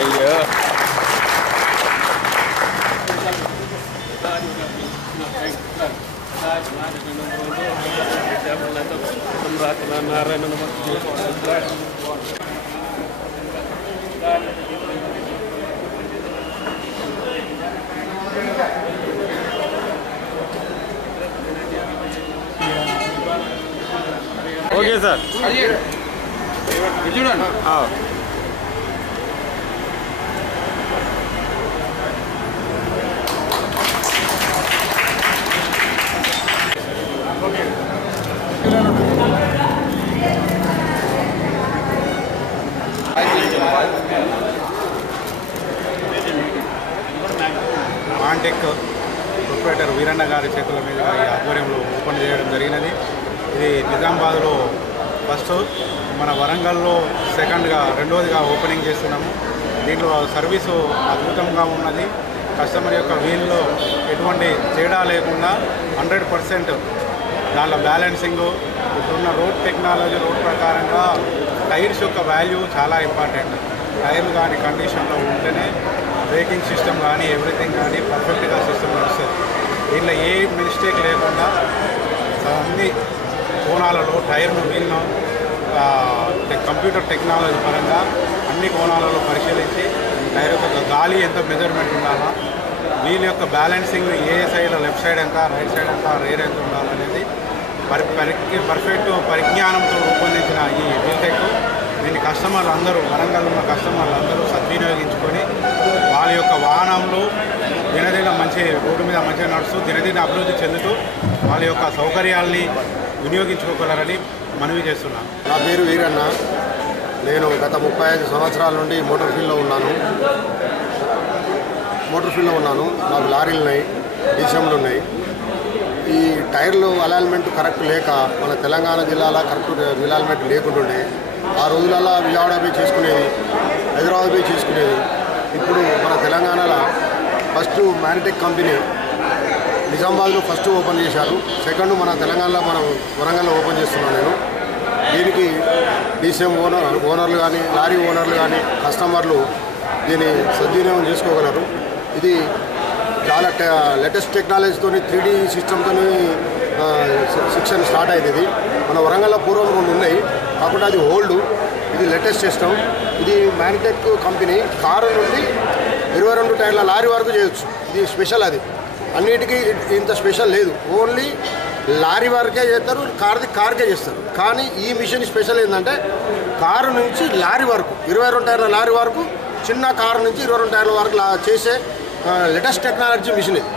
అయ్యో Narayana okay sir చూడండి Montek proprietor Veeranna గారి చేతుల మీదుగా ఈ ఆధ్వర్యంలో ఓపెన్ చేయడం జరిగినది. ఇది నిజామాబాద్లో ఫస్ట్, మన వరంగల్లో సెకండ్గా రెండవదిగా ఓపెనింగ్ చేస్తున్నాము. దీంట్లో సర్వీసు అద్భుతంగా ఉన్నది. కస్టమర్ యొక్క వీల్లో ఎటువంటి తేడా లేకుండా 100% దాంట్లో బ్యాలెన్సింగ్, ఇప్పుడున్న రోడ్ టెక్నాలజీ, రోడ్ ప్రకారంగా టైర్స్ యొక్క వాల్యూ చాలా ఇంపార్టెంట్. టైర్లు కానీ కండిషన్లో ఉంటేనే బ్రేకింగ్ సిస్టమ్ కానీ ఎవ్రీథింగ్ కానీ పర్ఫెక్ట్గా సిస్టమ్ నడుస్తుంది. దీంట్లో ఏ మిస్టేక్ లేకుండా అన్ని కోణాలలో టైర్ను వీల్ను కంప్యూటర్ టెక్నాలజీ పరంగా అన్ని కోణాలలో పరిశీలించి టైర్ యొక్క గాలి ఎంత మెజర్మెంట్ ఉండాలా, వీల్ యొక్క బ్యాలెన్సింగ్ ఏ సైడ్లో లెఫ్ట్ సైడ్ ఎంత, రైట్ సైడ్ ఎంత, రేర్ ఎంత ఉండాలనేది పర్ఫెక్ట్ పరిజ్ఞానంతో రూపొందించిన ఈ వీల్టెక్ దీన్ని కస్టమర్లు అందరూ, వరంగల్ ఉన్న కస్టమర్లు అందరూ సద్వినియోగించుకొని వాళ్ళ యొక్క వాహనంలో దినదిన మంచి రోడ్డు మీద మంచిగా నడుస్తూ దినదిన అభివృద్ధి చెందుతూ వాళ్ళ యొక్క సౌకర్యాల్ని వినియోగించుకోగలరని మనవి చేస్తున్నాను. నా పేరు వీరన్న. నేను గత 35 సంవత్సరాల నుండి మోటార్ ఫీల్డ్లో ఉన్నాను. నాకు లారీలు ఉన్నాయి, డీసీఎంలు ఉన్నాయి. ఈ టైర్లు అలైన్మెంట్ కరెక్ట్ లేక మన తెలంగాణ జిల్లాలో కరెక్ట్ అలైన్మెంట్ లేకుంటుండే ఆ రోజులలో విజయవాడ పోయి చేసుకునేది, హైదరాబాద్ పోయి చేసుకునేది. ఇప్పుడు మన తెలంగాణలో ఫస్ట్ మ్యాన్టెక్ కంపెనీ నిజామాబాద్లో ఫస్ట్ ఓపెన్ చేశారు. సెకండ్ మన తెలంగాణలో మనం వరంగల్లో ఓపెన్ చేస్తున్నాను నేను. దీనికి డీసీఎం ఓనర్లు కానీ, లారీ ఓనర్లు కానీ, కస్టమర్లు దీన్ని సద్వినియోగం చేసుకోగలరు. ఇది చాలా లేటెస్ట్ టెక్నాలజీతో 3D సిస్టమ్తో శిక్షణ స్టార్ట్ అయింది. ఇది మన వరంగల్లో పూర్వం 2 ఉన్నాయి, కాకుండా అది ఓల్డ్, ఇది లేటెస్ట్ సిస్టమ్. ఇది మ్యాన్టెక్ కంపెనీ కారు నుండి 22 టైర్ల లారీ వరకు చేయొచ్చు. ఇది స్పెషల్. అది అన్నిటికీ ఇంత స్పెషల్ లేదు, ఓన్లీ లారీ వరకే చేస్తారు, కార్కే చేస్తారు. కానీ ఈ మిషన్ స్పెషల్ ఏంటంటే కారు నుంచి లారీ వరకు 22 టైర్ల లారీ వరకు, చిన్న కారు నుంచి 22 టైర్ల వరకు చేసే లేటెస్ట్ టెక్నాలజీ మిషన్ ఇది.